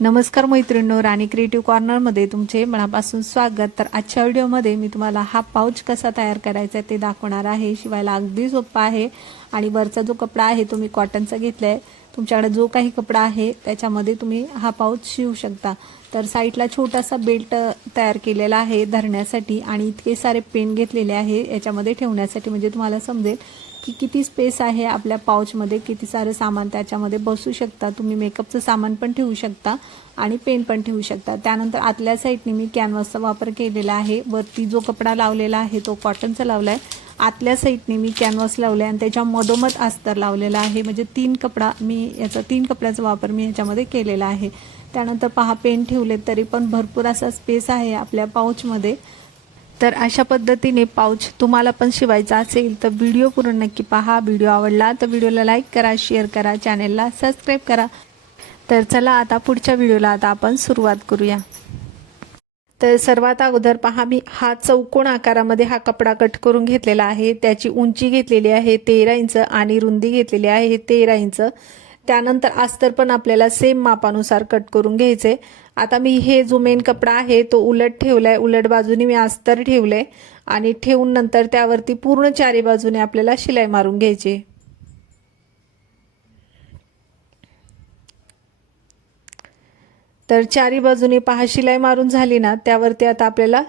नमस्कार मैत्रिणींनो, राणी क्रिएटिव्ह कॉर्नरमध्ये तुमचे मनापासून स्वागत। तर आजच्या व्हिडिओमध्ये मी तुम्हाला हा पाऊच कसा तयार करायचा ते दाखवणार आहे। शिवायला अगदी सोपा आहे आणि वरचा जो कपडा आहे तो मी कॉटनचा घेतलाय। तुमच्याकडे जो काही कपडा आहे त्याच्यामध्ये तुम्ही हा पाऊच शिवू शकता। तर साईडला छोटासा बेल्ट तयार केलेला आहे धरण्यासाठी आणि इतके सारे पेन घेतलेले आहे याच्यामध्ये ठेवण्यासाठी, म्हणजे तुम्हाला समजेल की किती स्पेस आहे आपल्या पाउचमध्ये, किती सारे सामान त्याच्यामध्ये बसू शकता। तुम्ही मेकअपचं सामान पण ठेवू शकता आणि पेन पण ठेवू शकता। त्यानंतर आतल्या साईडने मी कॅनव्हासचा वापर केलेला आहे। वरती जो कपडा लावलेला आहे तो कॉटनचा लावलाय, आतल्या साईडने मी कॅनव्हास लावलाय आणि त्याच्या मधोमध अस्तर लावलेला आहे। म्हणजे तीन कपड्याचा वापर मी याच्यामध्ये केलेला आहे। त्यानंतर पहा, पेन ठेवले तरी पण भरपूर असा स्पेस आहे आपल्या पाउचमध्ये। तर अशा पद्धतीने पाऊच तुम्हाला पण शिवायचा असेल तर व्हिडिओ पूर्ण नक्की पहा। व्हिडिओ आवडला तर व्हिडिओला लाईक करा, शेअर करा, चॅनेलला सबस्क्राईब करा। तर चला आता पुढच्या व्हिडिओला आता आपण सुरुवात करूया। तर सर्वात अगोदर पहा, मी हा चौकोन आकारामध्ये हा कपडा कट करून घेतलेला आहे। त्याची उंची घेतलेली आहे 13 इंच आणि रुंदी घेतलेली आहे 13 इंच। त्यानंतर अस्तर पण आपल्याला सेम मापानुसार कट करून घ्यायचे। आता मी हे जो मेन कपडा आहे तो उलट ठेवलाय, उलट बाजूने मी अस्तर ठेवले आणि ठेवून नंतर त्यावरती पूर्ण चारी बाजूने आपल्याला शिलाई मारून घ्यायची। तर चारी बाजूने पहा शिलाई मारून झाली ना, त्यावरती आता आपल्याला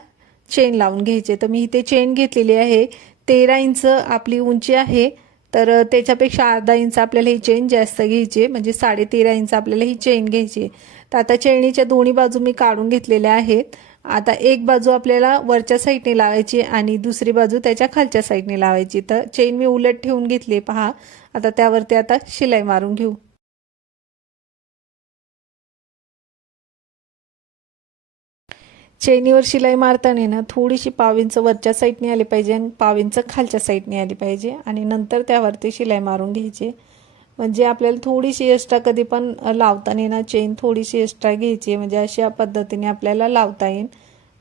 चेन लावून घ्यायचे। तर मी इथे चेन घेतलेली आहे 13 इंच आपली उंची आहे, तर त्याच्यापेक्षा अर्धा इंच आपल्याला ही चेन जास्त घ्यायची, म्हणजे 13.5 इंच आपल्याला ही चेन घ्यायची। तर आता चेनीच्या दोन्ही बाजू मी काढून घेतलेल्या आहेत। आता एक बाजू आपल्याला वरच्या साईडने लावायची आणि दुसरी बाजू त्याच्या खालच्या साईडने लावायची। तर चेन मी उलट ठेवून घेतली पहा। आता त्यावरती आता शिलाई मारून घेऊ। चेनीवर शिलाई मारताना ना थोडीशी पाव इंच वरच्या साईडने आली पाहिजे आणि पाव इंच खालच्या साईडने आली पाहिजे आणि नंतर त्यावरती शिलाई मारून घ्यायची। म्हणजे आपल्याला थोडीशी एक्स्ट्रा कधी पण लावताना ना चेन थोडीशी एक्स्ट्रा घ्यायची, म्हणजे अशा पद्धतीने आपल्याला लावता येईल,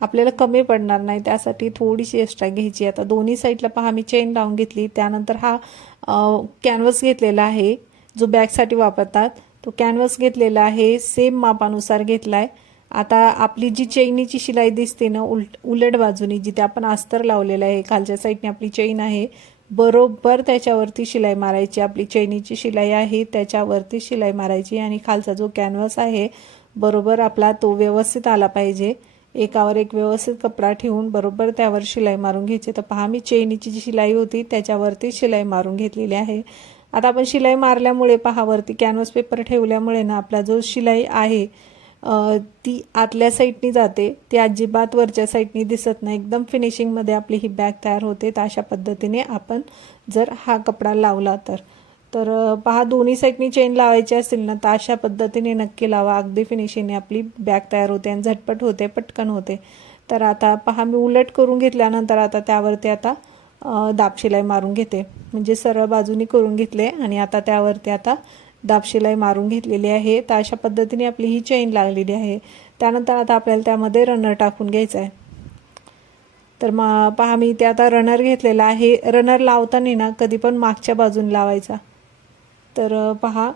आपल्याला कमी पडणार नाही, त्यासाठी थोडीशी एक्स्ट्रा घ्यायची। आता दोन्ही साईडला पहा मी चेन लावून घेतली। त्यानंतर हा कॅनव्हास घेतलेला आहे जो बॅगसाठी वापरतात, तो कॅनव्हास घेतलेला आहे, सेम मापानुसार घेतलाय। आता आपली जी चेनीची शिलाई दिसते ना उलट बाजूनी, जिथे आपण अस्तर लावलेलं आहे खालच्या साईडने आपली चेन आहे, बरोबर त्याच्यावरती शिलाई मारायची। आपली चेनीची शिलाई आहे त्याच्यावरती शिलाई मारायची आणि खालचा जो कॅनव्हास आहे बरोबर आपला तो व्यवस्थित आला पाहिजे। एकावर एक व्यवस्थित कपडा ठेवून बरोबर त्यावर शिलाई मारून घ्यायची। तर पहा मी चेनीची जी शिलाई होती त्याच्यावरती शिलाई मारून घेतलेली आहे। आता आपण शिलाई मारल्यामुळे पहा वरती कॅनव्हास पेपर ठेवल्यामुळे ना आपला जो शिलाई आहे ती आतल्या साईडनी जाते, ती अजिबात वरच्या साईडनी दिसत नाही। एकदम फिनिशिंगमध्ये आपली ही बॅग तयार होते। तर अशा पद्धतीने आपण जर हा कपडा लावला तर पहा दोन्ही साईडनी चेन लावायची असेल ना तर अशा पद्धतीने नक्की लावा, अगदी फिनिशिंगने आपली बॅग तयार होते आणि झटपट होते, पटकन होते। तर आता पहा मी उलट करून घेतल्यानंतर आता त्यावरती आता दाब शिलाई मारून घेते, म्हणजे सरळ बाजूनी करून घेतले आणि आता त्यावरती आता दाब शिलाई मारून घेतलेली आहे। तर अशा पद्धतीने आपली ही चेन लागलेली आहे। त्यानंतर आता आपल्याला त्यामध्ये रनर टाकून घ्यायचा आहे। तर पहा मी इथे आता रनर घेतलेला आहे। रनर लावताना ना कधी पण मागच्या बाजूने लावायचा। तर पहा,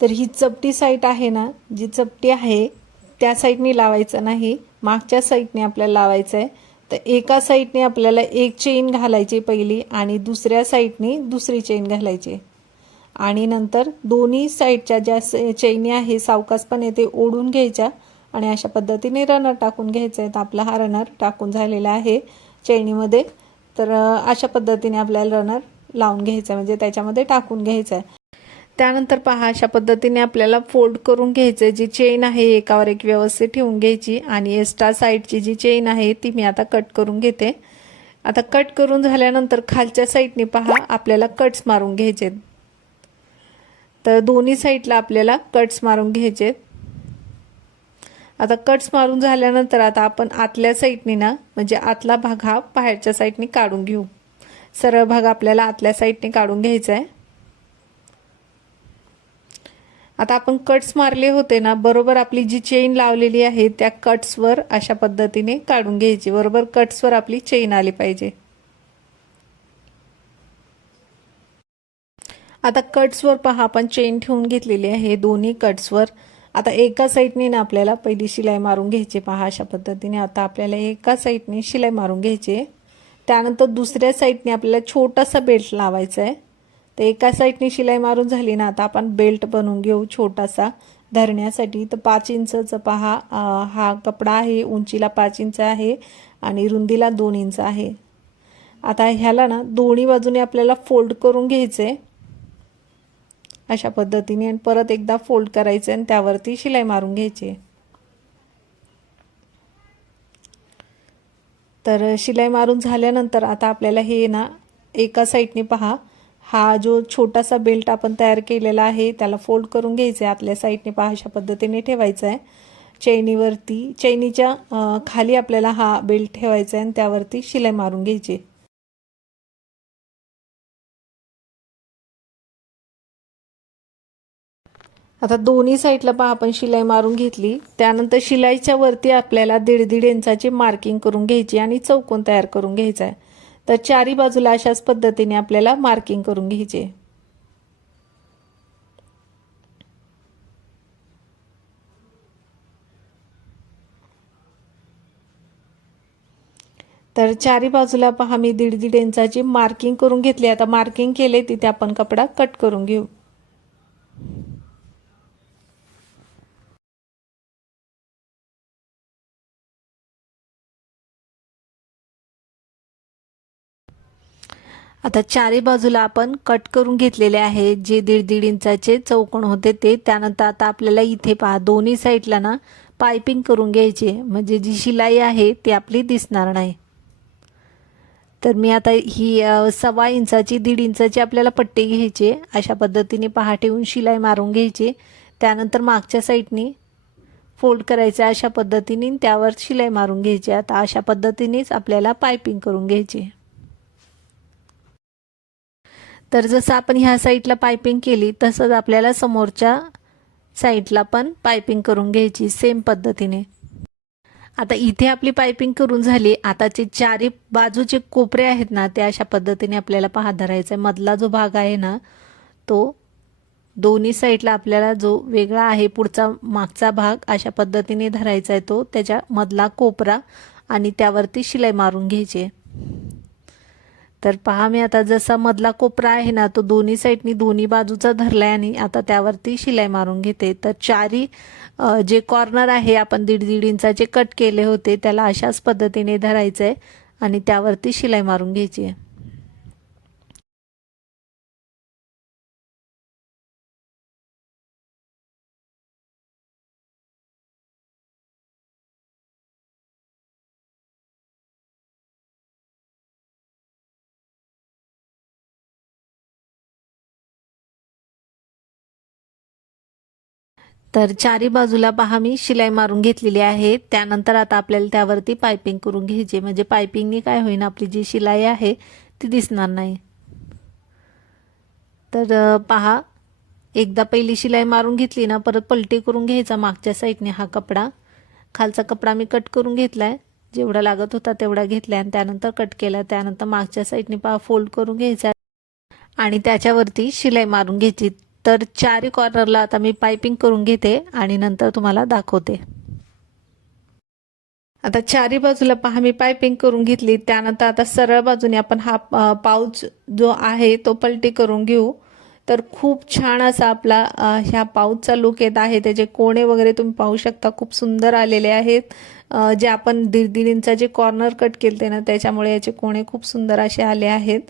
तर ही चपटी साईड आहे ना, जी चपटी आहे त्या साईडने लावायचं नाही, मागच्या साईडने आपल्याला लावायचं आहे। तर एका साईडने आपल्याला एक चेन घालायची पहिली आणि दुसऱ्या साईडने दुसरी चेन घालायची आणि नंतर दोन्ही साईडच्या ज्या चेनी आहे सावकाशपणे ते ओढून घ्यायच्या आणि अशा पद्धतीने रनर टाकून घ्यायचा आहे। तर आपला हा रनर टाकून झालेला आहे चेनीमध्ये। तर अशा पद्धतीने आपल्याला रनर लावून घ्यायचा, म्हणजे त्याच्यामध्ये टाकून घ्यायचा आहे। त्यानंतर पहा अशा पद्धतीने आपल्याला फोल्ड करून घ्यायचं, जी चेन आहे एकावर एक व्यवस्थित ठेवून घ्यायची आणि एक्स्ट्रा साईडची जी चेन आहे ती मी आता कट करून घेते। आता कट करून झाल्यानंतर खालच्या साईडने पहा आपल्याला कट्स मारून घ्यायचे। तर दोन्ही साईडला आपल्याला कट्स मारून घ्यायचे। आता कट्स मारून झाल्यानंतर आता आपण आतल्या साईडने ना, म्हणजे आतला भाग हा बाहेरच्या साईडने काढून घेऊ। सरळ भाग आपल्याला आतल्या साईडने काढून घ्यायचा आहे। आता आपण कट्स मारले होते ना, बरोबर आपली जी चेन लावलेली आहे त्या कट्सवर अशा पद्धतीने काढून घ्यायची, बरोबर कट्सवर आपली चेन आली पाहिजे। आता कट्सवर पहा आपण चेन ठेवून घेतलेली आहे दोन्ही कट्सवर। आता एका साईडने ना आपल्याला पहिली शिलाई मारून घ्यायची, पहा अशा पद्धतीने। आता आपल्याला एका साईडने शिलाई मारून घ्यायची, त्यानंतर दुसऱ्या साईडने आपल्याला छोटासा बेल्ट लावायचा आहे। तर एका साईडने शिलाई मारून झाली ना, आता आपण बेल्ट बनवून घेऊ छोटासा धरण्यासाठी। तर 5 इंचचा पहा हा कपडा आहे, उंचीला 5 इंच आहे आणि रुंदीला 2 इंच आहे। आता ह्याला ना दोन्ही बाजूने आपल्याला फोल्ड करून घ्यायचे अशा पद्धतीने, आणि परत एकदा फोल्ड करायचे आणि त्यावरती शिलाई मारून घ्यायची। तर शिलाई मारून झाल्यानंतर आता आपल्याला हे ना एका साईडने पहा हा जो छोटासा बेल्ट आपण तयार केलेला आहे त्याला फोल्ड करून घ्यायचा आहे। आतल्या साईडने पहा अशा पद्धतीने ठेवायचा आहे चैनीवरती। चैनीच्या खाली आपल्याला हा बेल्ट ठेवायचा आहे आणि त्यावरती शिलाई मारून घ्यायची। आता दोन्ही साईडला पहा आपण शिलाई मारून घेतली। त्यानंतर शिलाईच्या वरती आपल्याला 1.5 इंचाची मार्किंग करून घ्यायची आणि चौकोन तयार करून घ्यायचा आहे। तर चारी बाजूला अशाच पद्धतीने आपल्याला मार्किंग करून घ्यायची। तर चारी बाजूला पहा मी 1.5 इंचाची मार्किंग करून घेतली। आता मार्किंग केले तिथे आपण कपडा कट करून घेऊ। आता चारी बाजूला आपण कट करून घेतलेले आहे जे 1.5 इंचाचे चौकोन होते ते। त्यानंतर आता आपल्याला इथे पहा दोन्ही साईडला ना पाइपिंग करून घ्यायची, म्हणजे जी शिलाई आहे ती आपली दिसणार नाही। तर मी आता ही 1.25 इंचाची 1.5 इंचाची आपल्याला पट्टी घ्यायची, अशा पद्धतीने पहा ठेवून शिलाई मारून घ्यायची। त्यानंतर मागच्या साईडने फोल्ड करायचं अशा पद्धतीने, त्यावर शिलाई मारून घ्यायची। आता अशा पद्धतीनेच आपल्याला पाइपिंग करून घ्यायची। तर जसं आपण ह्या साईडला पाइपिंग केली तसंच आपल्याला समोरच्या साईडला पण पाइपिंग करून घ्यायची सेम पद्धतीने। आता इथे आपली पाइपिंग करून झाली। आताचे चारी बाजूचे कोपरे आहेत ना ते अशा पद्धतीने आपल्याला पहा धरायचा आहे। मधला जो भाग आहे ना तो दोन्ही साईडला आपल्याला जो वेगळा आहे पुढचा मागचा भाग अशा पद्धतीने धरायचा आहे, तो त्याच्या मधला कोपरा, आणि त्यावरती शिलाई मारून घ्यायची। तर पहा मी आता जसा मधला कोपरा आहे ना तो दोन्ही साईडनी दोन्ही बाजूचा धरलाय आणि आता त्यावरती शिलाई मारून घेते। तर चारी जे कॉर्नर आहे आपण 1.5 इंचाचे कट केले होते त्याला अशाच पद्धतीने धरायचं आहे आणि त्यावरती शिलाई मारून घ्यायची आहे। तर चारी बाजूला पहा मी शिलाई मारून घेतलेली आहे। त्यानंतर आता आपल्याला त्यावरती पाइपिंग करून घ्यायची, म्हणजे पाइपिंगनी काय होईल आपली जी शिलाई आहे ती दिसणार नाही। तर पहा एकदा पहिली शिलाई मारून घेतली ना परत पलटी करून घ्यायचा मागच्या साईडने हा कपडा। खालचा कपडा मी कट करून घेतलाय, जेवढा लागत होता तेवढा घेतलाय आणि त्यानंतर कट केला। त्यानंतर मागच्या साईडने पहा फोल्ड करून घ्यायचा आणि त्याच्यावरती शिलाई मारून घ्यायची। तर चारी कॉर्नरला आता मी पाइपिंग करून घेते आणि नंतर तुम्हाला दाखवते। आता चारी बाजूला पहा मी पाइपिंग करून घेतली। त्यानंतर आता सरळ बाजूने आपण हा पाऊच जो आहे तो पलटी करून घेऊ। तर खूप छान असा आपला ह्या पाऊचचा लुक येत आहे। त्याचे कोणे वगैरे तुम्ही पाहू शकता खूप सुंदर आलेले आहेत। जे आपण 1.5 इंचाचे कॉर्नर कट केलते ना त्याच्यामुळे याचे कोणे खूप सुंदर असे आले आहेत।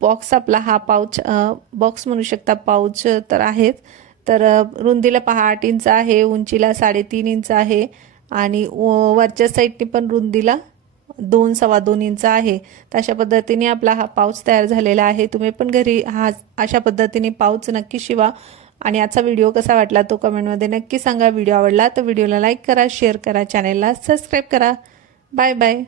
बॉक्स आपला हा पाऊच बॉक्स म्हणू शकता पाऊच तर आहेत। तर रुंदीला पहा 8 इंच आहे, उंचीला 3.5 इंच आहे आणि वरच्या साईडने पण रुंदीला 2-2.25 इंच आहे। तर अशा पद्धतीने आपला हा पाऊच तयार झालेला आहे। तुम्ही पण घरी हा अशा पद्धतीने पाऊच नक्की शिवा। आणि आजचा व्हिडिओ कसा वाटला तो कमेंटमध्ये नक्की सांगा। व्हिडिओ आवडला तर व्हिडिओला लाईक करा, शेअर करा, चॅनेलला सबस्क्राईब करा। Bye bye.